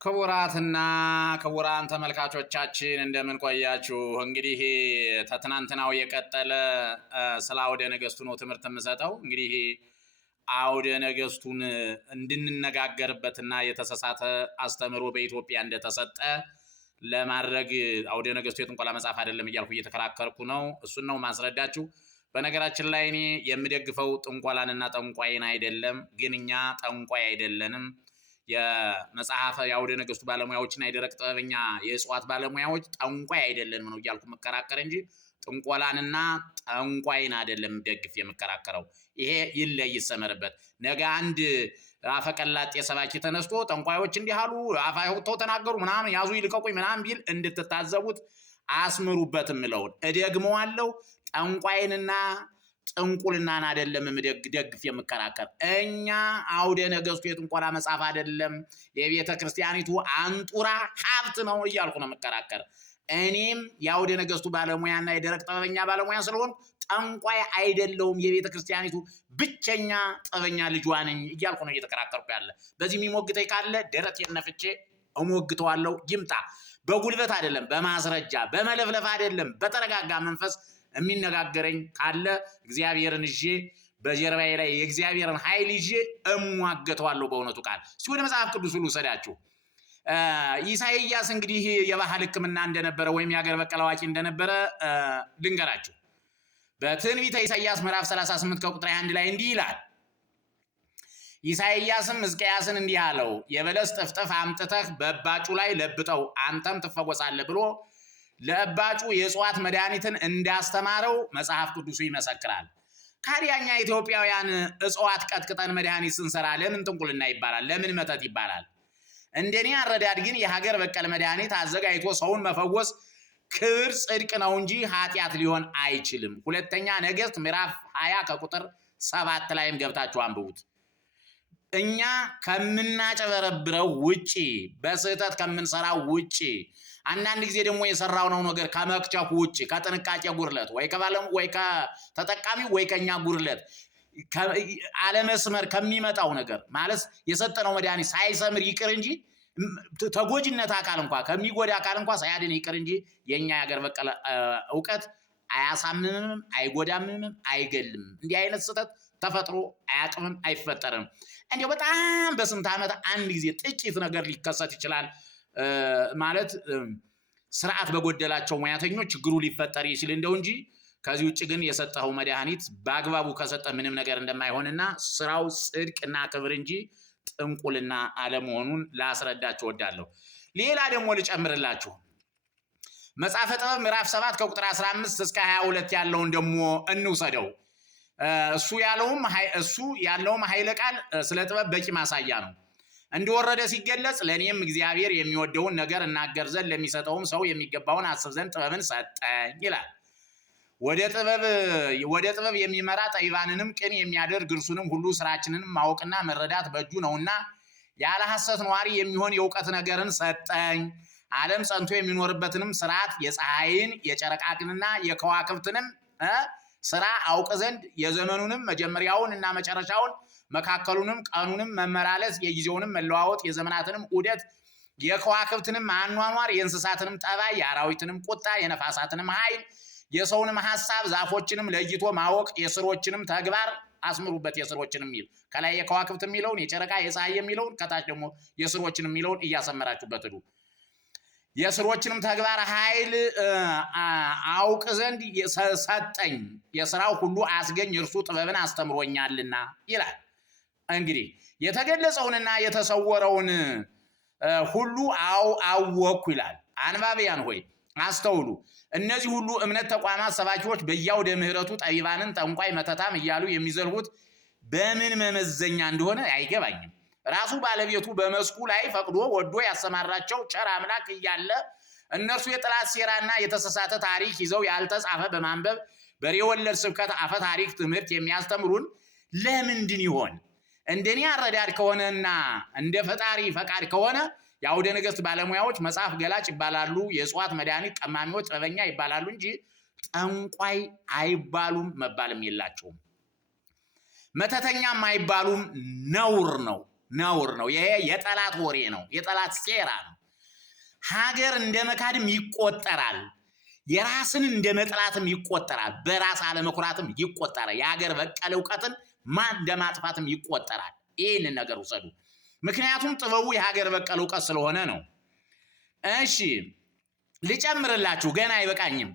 ክቡራትና ክቡራን ተመልካቾቻችን እንደምን ቆያችሁ? እንግዲህ ተትናንትናው የቀጠለ ስለ አውደ ነገስቱ ነው ትምህርት የምሰጠው። እንግዲህ አውደ ነገስቱን እንድንነጋገርበትና የተሳሳተ አስተምሮ በኢትዮጵያ እንደተሰጠ ለማድረግ አውደ ነገስቱ የጥንቆላ መጽሐፍ አይደለም እያልኩ እየተከራከርኩ ነው። እሱን ነው ማስረዳችሁ። በነገራችን ላይ እኔ የምደግፈው ጥንቆላንና ጠንቋይን አይደለም፣ ግን እኛ ጠንቋይ አይደለንም። የመጽሐፈ የአውደ ነገስቱ ባለሙያዎችና የደረቅ ጥበበኛ የእጽዋት ባለሙያዎች ጠንቋይ አይደለንም ነው እያልኩ መከራከር እንጂ ጥንቆላንና ጠንቋይን አይደለም ደግፍ የምከራከረው። ይሄ ይለይ ይሰመርበት። ነገ አንድ አፈቀላጤ ሰባኪ ተነስቶ ጠንቋዮች እንዲህ አሉ፣ አፋውተው ተናገሩ ምናምን ያዙ ይልቀቁኝ ምናምን ቢል እንድትታዘቡት አስምሩበት ምለውን እደግመዋለሁ። ጠንቋይንና ጥንቁልናን አይደለም ደግፍ የምከራከር። እኛ አውደ ነገስቱ የጥንቆላ መጽሐፍ አይደለም፣ የቤተ ክርስቲያኒቱ አንጡራ ሀብት ነው እያልኩ ነው የምከራከር። እኔም የአውደ ነገስቱ ባለሙያና የደረቅ ጥበበኛ ባለሙያ ስለሆን ጠንቋይ አይደለውም፣ የቤተ ክርስቲያኒቱ ብቸኛ ጥበበኛ ልጇ ነኝ እያልኩ ነው እየተከራከርኩ ያለ። በዚህ የሚሞግተኝ ካለ ደረቴን ነፍቼ እሞግተዋለሁ። ይምጣ። በጉልበት አይደለም፣ በማስረጃ በመለፍለፍ አይደለም፣ በተረጋጋ መንፈስ የሚነጋገረኝ ካለ እግዚአብሔርን ይዤ በጀርባዬ ላይ የእግዚአብሔርን ኃይል ይዤ እሟገተዋለሁ በእውነቱ ቃል። እስቲ ወደ መጽሐፍ ቅዱስ ሁሉ ሰዳችሁ። ኢሳይያስ እንግዲህ የባህል ሕክምና እንደነበረ ወይም የሀገር በቀል አዋቂ እንደነበረ ልንገራችሁ። በትንቢተ ኢሳይያስ ምዕራፍ 38 ከቁጥር 1 ላይ እንዲህ ይላል። ኢሳይያስም ሕዝቅያስን እንዲህ አለው፣ የበለስ ጥፍጥፍ አምጥተህ በእባጩ ላይ ለብጠው አንተም ትፈወሳለህ ብሎ ለእባጩ የእጽዋት መድኃኒትን እንዳስተማረው መጽሐፍ ቅዱሱ ይመሰክራል። ካዲያኛ ኢትዮጵያውያን እጽዋት ቀጥቅጠን መድኃኒት ስንሰራ ለምን ጥንቁልና ይባላል? ለምን መተት ይባላል? እንደኔ አረዳድ ግን የሀገር በቀል መድኃኒት አዘጋጅቶ ሰውን መፈወስ ክብር ጽድቅ ነው እንጂ ኃጢአት ሊሆን አይችልም። ሁለተኛ ነገሥት ምዕራፍ 20 ከቁጥር 7 ላይም ገብታችሁ አንብቡት። እኛ ከምናጨበረብረው ውጪ በስህተት ከምንሰራው ውጪ አንዳንድ ጊዜ ደግሞ የሰራው ነው ነገር ከመክቸኩ ውጪ ከጥንቃቄ ጉርለት ወይ ከተጠቃሚ ወይ ከኛ ጉርለት አለመስመር ከሚመጣው ነገር ማለት የሰጠነው መድኃኒት ሳይሰምር ይቅር እንጂ ተጎጂነት አካል እንኳን ከሚጎዳ አካል እንኳን ሳያድን ይቅር እንጂ የኛ የሀገር በቀል ዕውቀት አያሳምምም፣ አይጎዳምም፣ አይገልም። እንዲህ አይነት ስህተት ተፈጥሮ አያቅምም፣ አይፈጠርም። እንዲያው በጣም በስንት ዓመት አንድ ጊዜ ጥቂት ነገር ሊከሰት ይችላል። ማለት ስርዓት በጎደላቸው ሙያተኞች ችግሩ ሊፈጠር ይችል እንደው እንጂ ከዚህ ውጭ ግን የሰጠው መድኃኒት በአግባቡ ከሰጠ ምንም ነገር እንደማይሆንና ስራው ጽድቅና ክብር እንጂ ጥንቁልና አለመሆኑን ላስረዳችሁ እወዳለሁ። ሌላ ደግሞ ልጨምርላችሁ። መጽሐፈ ጥበብ ምዕራፍ 7 ከቁጥር 15 እስከ 22 ያለውን ደግሞ እንውሰደው። እሱ ያለውም ኃይለ ቃል ስለ ጥበብ በቂ ማሳያ ነው። እንደወረደ ሲገለጽ ለእኔም እግዚአብሔር የሚወደውን ነገር እናገር ዘንድ ለሚሰጠውም ሰው የሚገባውን አስብ ዘንድ ጥበብን ሰጠኝ ይላል። ወደ ጥበብ የሚመራ ጠቢባንንም ቅን የሚያደርግ እርሱንም ሁሉ ስራችንንም ማወቅና መረዳት በእጁ ነውና ያለ ሐሰት ነዋሪ የሚሆን የእውቀት ነገርን ሰጠኝ። ዓለም ጸንቶ የሚኖርበትንም ስርዓት የፀሐይን የጨረቃንና የከዋክብትንም ስራ አውቅ ዘንድ የዘመኑንም መጀመሪያውን እና መጨረሻውን መካከሉንም ቀኑንም መመላለስ የጊዜውንም መለዋወጥ የዘመናትንም ዑደት የከዋክብትንም አኗኗር የእንስሳትንም ጠባይ የአራዊትንም ቁጣ የነፋሳትንም ኃይል የሰውንም ሐሳብ ዛፎችንም ለይቶ ማወቅ የስሮችንም ተግባር አስምሩበት። የስሮችንም የሚል ከላይ የከዋክብት የሚለውን የጨረቃ የፀሐይ የሚለውን ከታች ደግሞ የስሮችን የሚለውን እያሰመራችሁበት ሂዱ። የስሮችንም ተግባር ኃይል አውቅ ዘንድ ሰጠኝ፣ የስራው ሁሉ አስገኝ እርሱ ጥበብን አስተምሮኛልና ይላል። እንግዲህ የተገለጸውንና የተሰወረውን ሁሉ አወቅኩ ይላል። አንባቢያን ሆይ አስተውሉ። እነዚህ ሁሉ እምነት ተቋማት ሰባኪዎች በያውደ ምሕረቱ ጠቢባንን ጠንቋይ መተታም እያሉ የሚዘልሁት በምን መመዘኛ እንደሆነ አይገባኝም። ራሱ ባለቤቱ በመስኩ ላይ ፈቅዶ ወዶ ያሰማራቸው ቸር አምላክ እያለ እነርሱ የጥላት ሴራና የተሳሳተ ታሪክ ይዘው ያልተጻፈ በማንበብ በሬ ወለድ ስብከት አፈ ታሪክ ትምህርት የሚያስተምሩን ለምንድን ይሆን? እንደኔ አረዳድ ከሆነና እንደ ፈጣሪ ፈቃድ ከሆነ የአውደ ነገስት ባለሙያዎች መጽሐፍ ገላጭ ይባላሉ፣ የእጽዋት መድኃኒት ቀማሚዎች ጥበበኛ ይባላሉ እንጂ ጠንቋይ አይባሉም፣ መባልም የላቸውም። መተተኛም አይባሉም፣ ነውር ነው። ነውር ነው። ይሄ የጠላት ወሬ ነው፣ የጠላት ሴራ ነው። ሀገር እንደ መካድም ይቆጠራል። የራስን እንደ መጥላትም ይቆጠራል። በራስ አለመኩራትም ይቆጠራል። የሀገር በቀል እውቀትን እንደ ማጥፋትም ይቆጠራል። ይህንን ነገር ውሰዱ። ምክንያቱም ጥበቡ የሀገር በቀል እውቀት ስለሆነ ነው። እሺ ልጨምርላችሁ፣ ገና አይበቃኝም።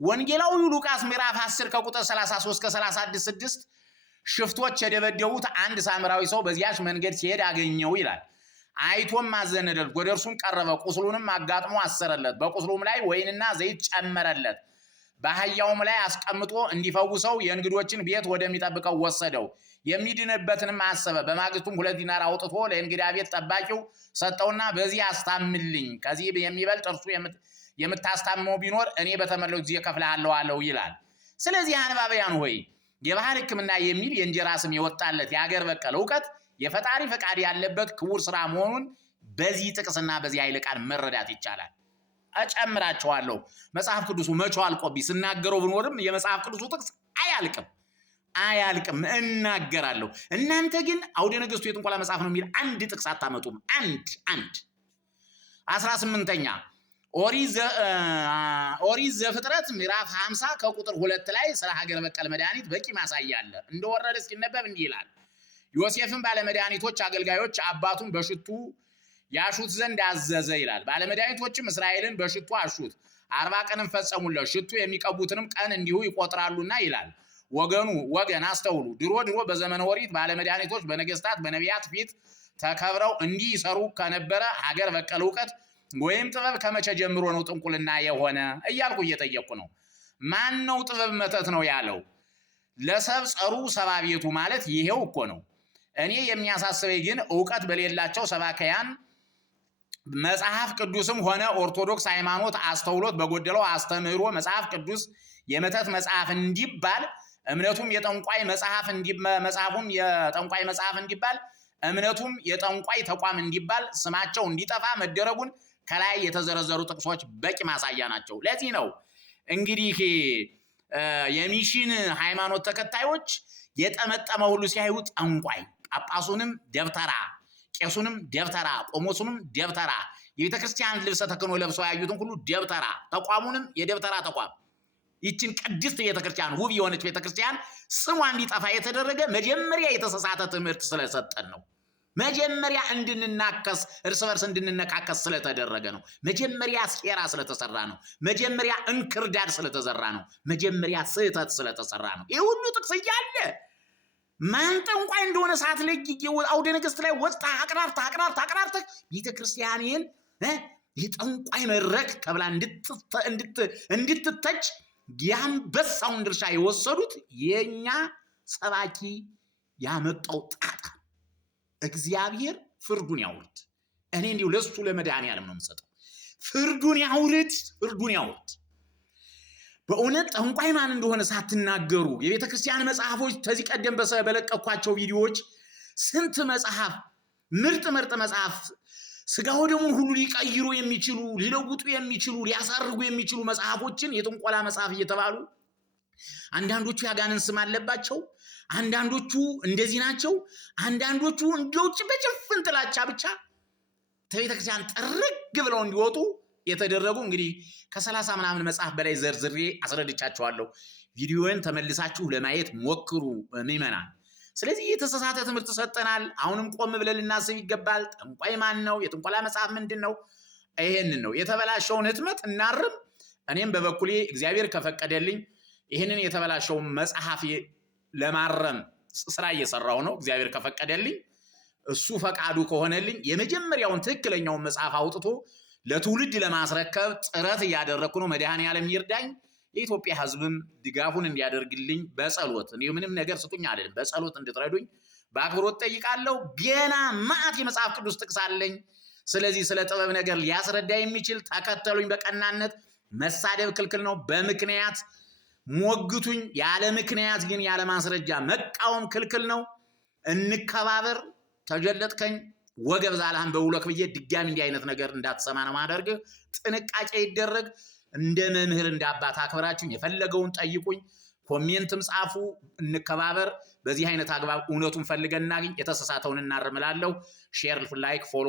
ወንጌላዊው ሉቃስ ምዕራፍ 10 ከቁጥር 33 እስከ 36 ሽፍቶች የደበደቡት አንድ ሳምራዊ ሰው በዚያች መንገድ ሲሄድ አገኘው ይላል። አይቶም አዘነለት፣ ወደ እርሱም ቀረበ፣ ቁስሉንም አጋጥሞ አሰረለት፣ በቁስሉም ላይ ወይንና ዘይት ጨመረለት፣ በአህያውም ላይ አስቀምጦ እንዲፈውሰው የእንግዶችን ቤት ወደሚጠብቀው ወሰደው። የሚድንበትንም አሰበ። በማግስቱም 2 ዲናር አውጥቶ ለእንግዳ ቤት ጠባቂው ሰጠውና በዚህ አስታምልኝ፣ ከዚህ የሚበልጥ እርሱ የምታስታምመው ቢኖር እኔ በተመለስኩ ጊዜ እከፍልሃለሁ አለው ይላል። ስለዚህ አንባቢያን ሆይ የባህል ሕክምና የሚል የእንጀራ ስም የወጣለት የሀገር በቀል እውቀት የፈጣሪ ፈቃድ ያለበት ክቡር ስራ መሆኑን በዚህ ጥቅስና በዚህ ኃይለ ቃል መረዳት ይቻላል። እጨምራቸዋለሁ። መጽሐፍ ቅዱሱ መቼ አልቆብኝ ስናገረው ብኖርም የመጽሐፍ ቅዱሱ ጥቅስ አያልቅም እናገራለሁ። እናንተ ግን አውደ ነገሥቱ የጥንቆላ መጽሐፍ ነው የሚል አንድ ጥቅስ አታመጡም። አንድ 18ኛ ኦሪት ዘፍጥረት ምዕራፍ 50 ከቁጥር 2 ላይ ስለ ሀገር በቀል መድኃኒት በቂ ማሳያ አለ። እንደወረደ ሲነበብ እንዲህ ይላል። ዮሴፍም ባለመድኃኒቶች አገልጋዮች አባቱን በሽቱ ያሹት ዘንድ አዘዘ ይላል። ባለመድኃኒቶችም እስራኤልን በሽቱ አሹት፣ 40 ቀንም ፈጸሙለት። ሽቱ የሚቀቡትንም ቀን እንዲሁ ይቆጥራሉና ይላል። ወገን አስተውሉ። ድሮ በዘመነ ኦሪት ባለመድኃኒቶች በነገስታት በነቢያት ፊት ተከብረው እንዲህ ይሰሩ ከነበረ ሀገር በቀል እውቀት ወይም ጥበብ ከመቼ ጀምሮ ነው ጥንቁልና የሆነ እያልኩ እየጠየቅኩ ነው። ማን ነው ጥበብ መተት ነው ያለው? ለሰብ ጸሩ ሰባ ቤቱ ማለት ይሄው እኮ ነው። እኔ የሚያሳስበኝ ግን እውቀት በሌላቸው ሰባከያን መጽሐፍ ቅዱስም ሆነ ኦርቶዶክስ ሃይማኖት አስተውሎት በጎደለው አስተምህሮ መጽሐፍ ቅዱስ የመተት መጽሐፍ እንዲባል እምነቱም የጠንቋይ መጽሐፍ መጽሐፉም የጠንቋይ መጽሐፍ እንዲባል እምነቱም የጠንቋይ ተቋም እንዲባል ስማቸው እንዲጠፋ መደረጉን ከላይ የተዘረዘሩ ጥቅሶች በቂ ማሳያ ናቸው። ለዚህ ነው እንግዲህ የሚሽን ሃይማኖት ተከታዮች የጠመጠመ ሁሉ ሲያዩ ጠንቋይ፣ ጳጳሱንም ደብተራ፣ ቄሱንም ደብተራ፣ ቆሞሱንም ደብተራ፣ የቤተ ክርስቲያን ልብሰ ተክህኖ ለብሰው ያዩትን ሁሉ ደብተራ፣ ተቋሙንም የደብተራ ተቋም፣ ይችን ቅድስት ቤተክርስቲያን ውብ የሆነች ቤተክርስቲያን ስሟ እንዲጠፋ የተደረገ መጀመሪያ የተሳሳተ ትምህርት ስለሰጠን ነው። መጀመሪያ እንድንናከስ እርስ በርስ እንድንነካከስ ስለተደረገ ነው። መጀመሪያ ሴራ ስለተሰራ ነው። መጀመሪያ እንክርዳድ ስለተዘራ ነው። መጀመሪያ ስህተት ስለተሰራ ነው። ይህ ሁሉ ጥቅስ እያለ ማን ጠንቋይ እንደሆነ ሳትለይ አውደ ነገሥት ላይ ወጣ አቅራርታ ቤተክርስቲያንን የጠንቋይ መድረክ ተብላ እንድትተች የአንበሳውን ድርሻ የወሰዱት የኛ ሰባኪ ያመጣው ጣጣ። እግዚአብሔር ፍርዱን ያውርድ። እኔ እንዲሁ ለሱ ለመድኃኒዓለም ነው የምሰጠው። ፍርዱን ያውርድ። በእውነት ጠንቋይ ማን እንደሆነ ሳትናገሩ የቤተ ክርስቲያን መጽሐፎች ከዚህ ቀደም በለቀኳቸው ቪዲዮዎች ስንት መጽሐፍ ምርጥ መጽሐፍ ስጋው ደሙን ሁሉ ሊቀይሩ የሚችሉ ሊለውጡ የሚችሉ ሊያሳርጉ የሚችሉ መጽሐፎችን የጥንቆላ መጽሐፍ እየተባሉ አንዳንዶቹ ያጋንን ስም አለባቸው፣ አንዳንዶቹ እንደዚህ ናቸው፣ አንዳንዶቹ እንደውጭ በጭፍን ጥላቻ ብቻ ከቤተክርስቲያን ጥርግ ብለው እንዲወጡ የተደረጉ እንግዲህ ከ30 ምናምን መጽሐፍ በላይ ዘርዝሬ አስረድቻቸዋለሁ። ቪዲዮውን ተመልሳችሁ ለማየት ሞክሩ ምዕመናን። ስለዚህ የተሳሳተ ትምህርት ሰጠናል። አሁንም ቆም ብለን ልናስብ ይገባል። ጠንቋይ ማን ነው? የጥንቆላ መጽሐፍ ምንድን ነው? ይሄንን ነው የተበላሸውን ህትመት እናርም። እኔም በበኩሌ እግዚአብሔር ከፈቀደልኝ ይህንን የተበላሸውን መጽሐፍ ለማረም ስራ እየሰራው ነው። እግዚአብሔር ከፈቀደልኝ እሱ ፈቃዱ ከሆነልኝ የመጀመሪያውን ትክክለኛውን መጽሐፍ አውጥቶ ለትውልድ ለማስረከብ ጥረት እያደረኩ ነው። መድኃኔዓለም ይርዳኝ። የኢትዮጵያ ህዝብም ድጋፉን እንዲያደርግልኝ በጸሎት እንዲሁ ምንም ነገር ስጡኝ አይደለም፣ በጸሎት እንድትረዱኝ በአክብሮት ጠይቃለሁ። ገና ማዕት የመጽሐፍ ቅዱስ ጥቅስ አለኝ። ስለዚህ ስለ ጥበብ ነገር ሊያስረዳ የሚችል ተከተሉኝ። በቀናነት መሳደብ ክልክል ነው። በምክንያት ሞግቱኝ። ያለ ምክንያት ግን ያለ ማስረጃ መቃወም ክልክል ነው። እንከባበር። ተጀለጥከኝ ወገብ ዛላህን በውለክ ብዬ ድጋሚ እንዲህ አይነት ነገር እንዳትሰማ ነው ማደርግ። ጥንቃቄ ይደረግ። እንደ መምህር እንደ አባት አክብራችሁኝ የፈለገውን ጠይቁኝ፣ ኮሜንትም ጻፉ። እንከባበር። በዚህ አይነት አግባብ እውነቱን ፈልገን እናግኝ፣ የተሳሳተውን እናርም እላለሁ። ሼር፣ ላይክ፣ ፎሎ